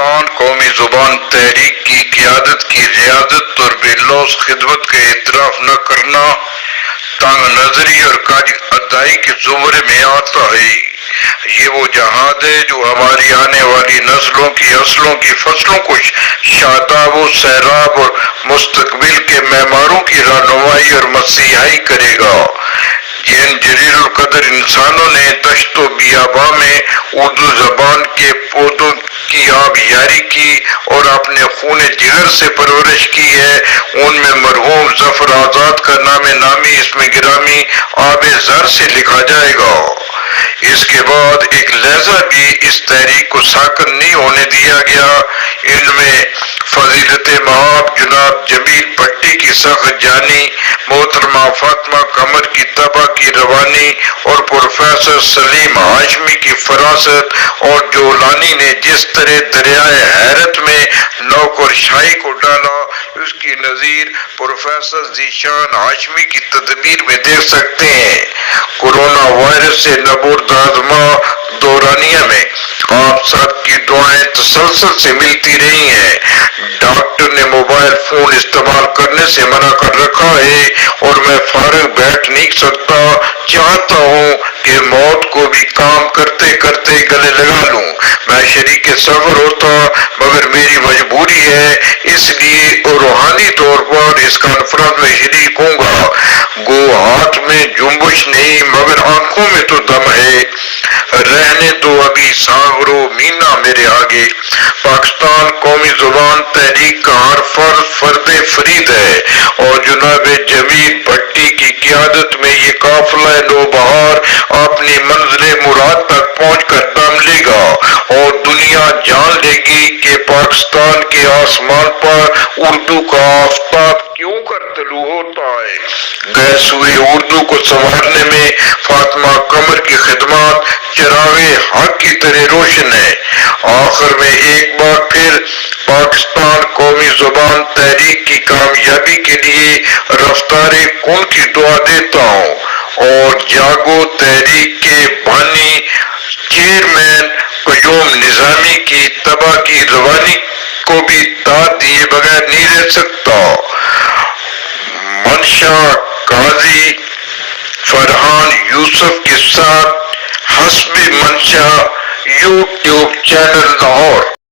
پاکستان قومی زبان تحریک کی قیادت کی ریاضت اور بے لوث خدمت کا اعتراف نہ کرنا تنگ نظری اور قاعدہ ادائی کے زمرے میں آتا ہے۔ یہ وہ جہاد ہے جو ہماری آنے والی نسلوں کی فصلوں کو شاداب و سیراب اور مستقبل کے معماروں کی رہنمائی اور مسیحائی کرے گا۔ جن جلیل القدر انسانوں نے دشت و بیاباں میں اردو زبان کے پودوں کی آبیاری کی اور اپنے خون جگر سے پرورش کی ہے، ان میں مرحوم ظفر آزاد کا نام نامی اس میں گرامی آب زر سے لکھا جائے گا۔ اس کے بعد ایک لہجہ بھی اس تحریک کو ساکن نہیں ہونے دیا گیا۔ ان میں فضیلت مآب جناب جمیل بھٹی کی سخت جانی، محترمہ فاطمہ قمر کی طبع کی روانی اور پروفیسر سلیم ہاشمی کی فراست اور جولانی نے جس طرح دریائے حیرت میں نوکر شاہی کو ڈالا، اس کی نظیر پروفیسر ذیشان ہاشمی کی تدبیر میں دیکھ سکتے ہیں۔ کورونا وائرس سے نبرد آزما دورانیہ میں آپ سب کی دعائیں تسلسل سے ملتی رہی ہیں۔ ڈاکٹر نے موبائل فون استعمال کرنے سے منع کر رکھا ہے اور میں فارغ بیٹھ نہیں سکتا، چاہتا ہوں کہ موت کو بھی کام کرتے کرتے گلے لگا لوں۔ میں شریک سفر ہوتا مگر میری مجبوری ہے، اس لیے روحانی طور پر اس کانفرنس میں شریک ہوں گا۔ گو ہاتھ میں جنبش نہیں مگر آنکھوں میں تو دم ہے، رہنے دو ابھی ساغر و مینا میرے آگے۔ پاکستان قومی زبان تحریک کا ہر فرد فرید ہے اور جناب جمیل بھٹی کی قیادت میں یہ قافلہ نوبہار اپنی منزل مراد تک پہنچ کر دم لے گا اور دنیا جان لے گی کہ پاکستان کے آسمان پر اردو کا آفتاب کیوں کر طلوع ہوتا ہے۔ گئے ہوئے اردو کو سنوارنے میں فاطمہ قمر کی خدمات چراغے حق کی طرح روشن ہے۔ آخر میں ایک بار پھر پاکستان قومی زبان تحریک کی کامیابی کے لیے رفتار کن کی دعا دیتا ہوں اور جاگو تحریک کے بانی چیئرمین قیوم نظامی کی طبع کی روانی کو بھی داد دیے بغیر نہیں رہ سکتا۔ منشا قاضی فرحان یوسف کے ساتھ حسب منشا یوٹیوب چینل لاہور۔